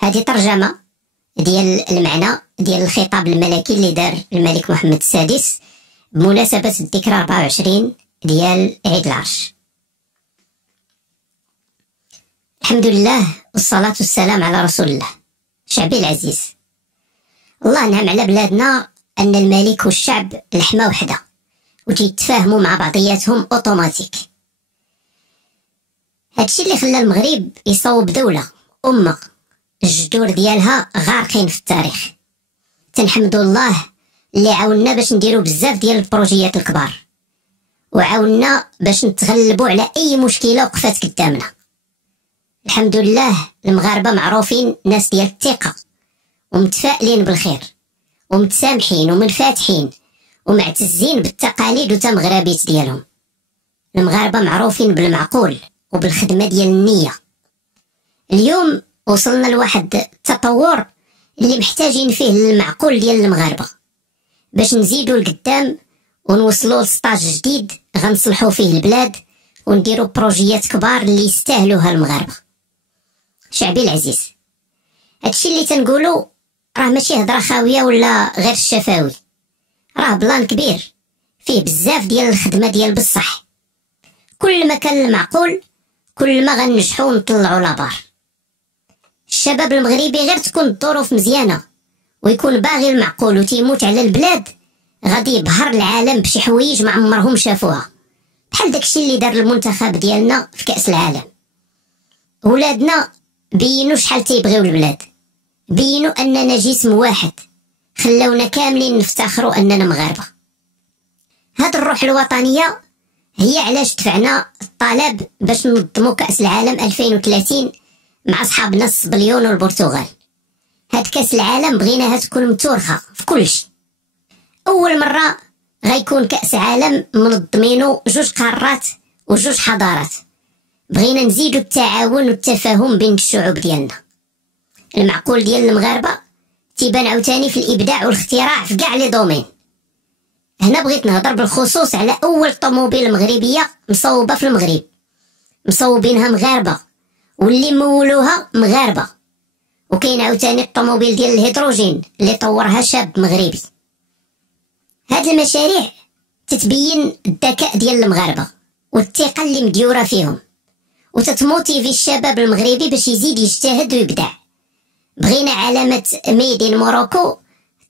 هذه ترجمة ديال المعنى ديال الخطاب الملكي اللي دار الملك محمد السادس بمناسبة الذكرى 24 ديال عيد العرش. الحمد لله والصلاة والسلام على رسول الله. شعبي العزيز، الله نعم على بلادنا أن الملك والشعب لحمة وحدة وتيتفاهموا مع بعضياتهم اوتوماتيك. هادشي اللي خلى المغرب يصوب دولة أمة الجذور ديالها غارقين في التاريخ. تنحمدوا الله اللي عاوننا باش نديروا بزاف ديال البروجيات الكبار، وعاوننا باش نتغلبوا على أي مشكلة وقفات قدامنا. الحمد لله المغاربة معروفين ناس ديال الثقة ومتفائلين بالخير ومتسامحين ومنفتحين ومعتزين بالتقاليد وتمغربيت ديالهم. المغاربة معروفين بالمعقول وبالخدمة ديال النية. اليوم وصلنا لواحد التطور اللي محتاجين فيه المعقول ديال المغاربة باش نزيدوا لقدام ونوصلوا لسطاج جديد غنصلحوا فيه البلاد ونديروا بروجيات كبار اللي يستاهلوها المغاربة. شعبي العزيز، هادشي اللي تنقولوا راه ماشي هضره خاويه ولا غير الشفاوي، راه بلان كبير فيه بزاف ديال الخدمه ديال بصح. كل ما كان المعقول كل ما غنجحوا ونطلعوا لابار. الشباب المغربي غير تكون الظروف مزيانه ويكون باغي المعقول وتيموت على البلاد، غادي يبهر العالم بشي حوايج ما عمرهم شافوها، بحال داكشي اللي دار المنتخب ديالنا في كأس العالم. ولادنا بينوا شحال تيبغيو البلاد، بينوا اننا جسم واحد، خلاونا كاملين نفتخروا اننا مغاربه. هاد الروح الوطنيه هي علاش دفعنا الطلب باش ننظموا كأس العالم 2030 مع صحابنا الصبليون والبرتغال. هاد كأس العالم بغيناها تكون متورخه في كلشي. اول مره غيكون كأس عالم منظمينه جوج قارات وجوج حضارات. بغينا نزيدو التعاون والتفاهم بين الشعوب ديالنا. المعقول ديال المغاربه تيبان عاوتاني في الابداع والاختراع في كاع لي دومين. هنا بغيت نهضر بالخصوص على اول طوموبيل مغربيه مصوبه في المغرب، مصوبينها مغاربه واللي مولوها مغاربه. وكاين عاوتاني الطوموبيل ديال الهيدروجين اللي طورها شاب مغربي. هاد المشاريع تتبين الذكاء ديال المغاربه والثقه اللي مديوره فيهم، وتتموتيفي الشباب المغربي باش يزيد يجتهد ويبدع. بغينا علامه ميدين موروكو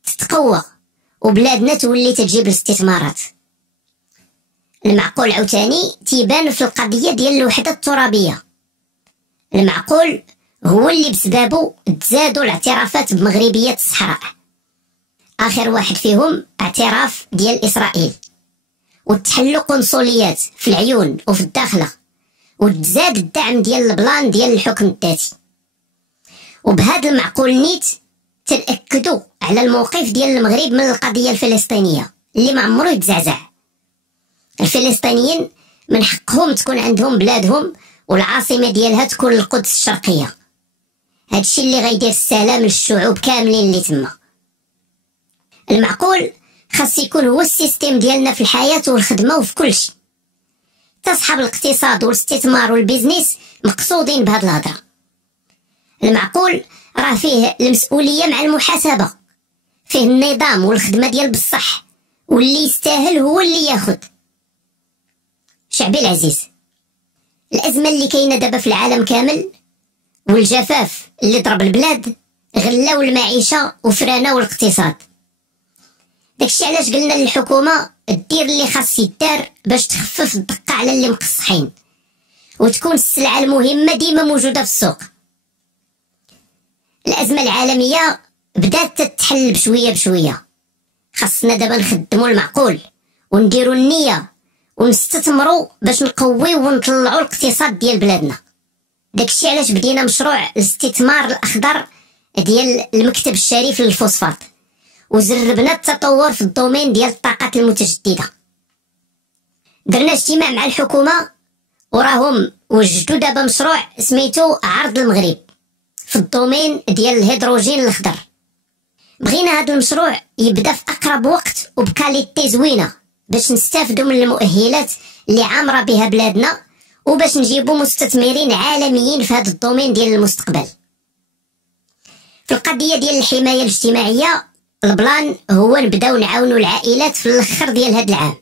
تتقوى وبلادنا تولي تجيب الاستثمارات. المعقول عاوتاني تيبان في القضيه ديال الوحده الترابيه. المعقول هو اللي بسببه تزادوا الاعترافات بمغربيه الصحراء، اخر واحد فيهم اعتراف ديال اسرائيل، وتحلوا قنصليات في العيون وفي الداخله، وتزاد الدعم ديال البلان ديال الحكم الذاتي. وبهذا المعقول نيت تنأكدوا على الموقف ديال المغرب من القضيه الفلسطينيه اللي ما عمرو يتزعزع. الفلسطينيين من حقهم تكون عندهم بلادهم والعاصمه ديالها تكون القدس الشرقيه. هادشي اللي غيدير السلام للشعوب كاملين اللي تما. المعقول خاص يكون هو السيستم ديالنا في الحياه والخدمه وفي كلشي. تصحاب الاقتصاد والاستثمار والبيزنس مقصودين بهاد الهضره. المعقول راه فيه المسؤوليه مع المحاسبه، فيه النظام والخدمه ديال بصح، واللي يستاهل هو اللي ياخذ. شعبي العزيز، الازمه اللي كاينه دابا في العالم كامل والجفاف اللي ضرب البلاد غلاو المعيشه وفراناو الاقتصاد. داكشي علاش قلنا للحكومه دير اللي خاص يدار باش تخفف الدقه على اللي مقصحين وتكون السلعه المهمه ديما موجوده في السوق. الازمه العالميه بدات تتحل بشويه بشويه، خاصنا دابا نخدموا المعقول ونديروا النيه ونستثمروا باش نقويو ونطلعوا الاقتصاد ديال بلادنا. داكشي علاش بدينا مشروع الاستثمار الاخضر ديال المكتب الشريف للفوسفات، وزربنا التطور في الدومين ديال الطاقات المتجدده. درنا اجتماع مع الحكومه وراهم وجدوا دابا مشروع سميتو عرض المغرب في الدومين ديال الهيدروجين الاخضر. بغينا هذا المشروع يبدا في اقرب وقت وبكاليتي زوينه باش نستافدوا من المؤهلات اللي عامره بها بلادنا وباش نجيبوا مستثمرين عالميين في هذا الدومين ديال المستقبل. القضيه ديال الحمايه الاجتماعيه، البلان هو نبداو نعاونوا العائلات في الاخر ديال هذا العام.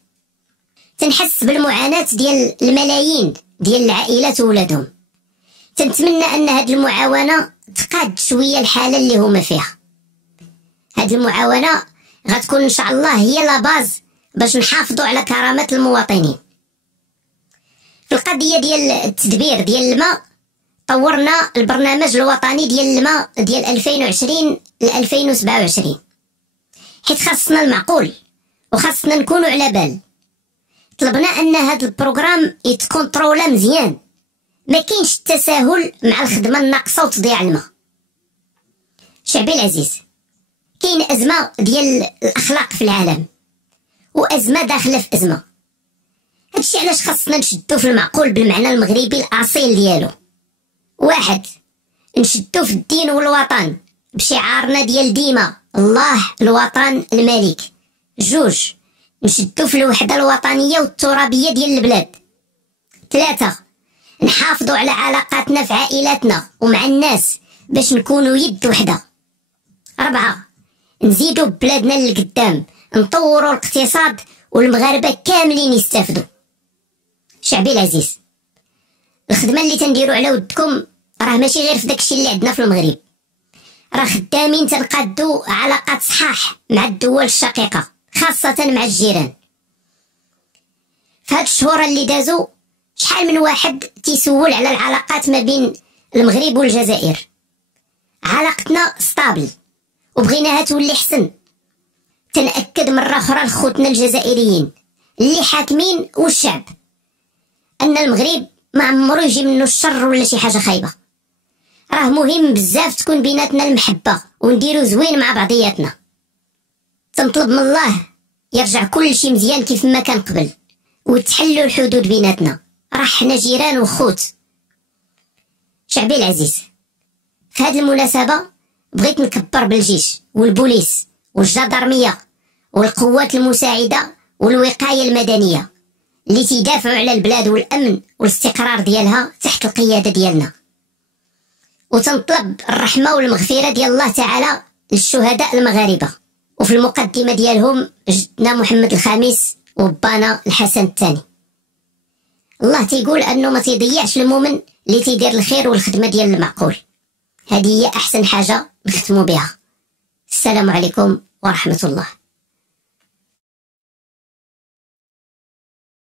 تنحس بالمعاناه ديال الملايين ديال العائلات وولادهم. تنتمنى ان هذه المعاونه تقاد شويه الحاله اللي هما فيها. هذه المعاونه غتكون ان شاء الله هي لا باز باش نحافظوا على كرامه المواطنين. في القضيه ديال التدبير ديال الماء، طورنا البرنامج الوطني ديال الماء ديال 2020 ل 2027، حيت خاصنا المعقول وخاصنا نكونوا على بال. طلبنا ان هذا البروغرام يتكونترولا مزيان، ما كاينش التساهل مع الخدمه الناقصه وتضييع الماء. شعبي العزيز، كاين ازمه ديال الاخلاق في العالم، وازمه داخله في ازمه. هادشي علاش خاصنا نشدو في المعقول بالمعنى المغربي الاصيل ديالو. واحد، نشدو في الدين والوطن بشعارنا ديال ديما الله الوطن الملك. جوج، نشدو في الوحده الوطنيه والترابيه ديال البلاد. ثلاثة، نحافظوا على علاقاتنا في عائلاتنا ومع الناس باش نكونوا يد وحده. 4، نزيدوا بلادنا للقدام، نطوروا الاقتصاد والمغاربه كاملين يستافدوا. شعبي العزيز، الخدمه اللي تنديروا على ودكم راه ماشي غير في داكشي اللي عندنا في المغرب، راه خدامين تنقادوا علاقات صحاح مع الدول الشقيقه، خاصه مع الجيران. في هاد الشهور اللي دازوا شحال من واحد تيسول على العلاقات ما بين المغرب والجزائر. علاقتنا ستابل وبغيناها تولي حسن. تنأكد مرة أخرى لخوتنا الجزائريين اللي حاكمين والشعب أن المغرب ما عمرو يجي منه الشر ولا شي حاجة خايبة. راه مهم بزاف تكون بيناتنا المحبة ونديرو زوين مع بعضياتنا. تنطلب من الله يرجع كل شي مزيان كيف ما كان قبل، وتحلوا الحدود بيناتنا، راه حنا جيران وخوت. شعبي العزيز، في هذه المناسبة بغيت نكبر بالجيش والبوليس والجدارمية والقوات المساعدة والوقاية المدنية اللي تيدافعوا على البلاد والأمن والاستقرار ديالها تحت القيادة ديالنا. وتنطلب الرحمة والمغفرة ديال الله تعالى للشهداء المغاربة، وفي المقدمة ديالهم جدنا محمد الخامس وبانا الحسن الثاني. الله تيقول أنه ما تيضيعش المؤمن اللي تيدير الخير والخدمة ديال المعقول. هذه هي أحسن حاجة نختموا بها. السلام عليكم ورحمة الله.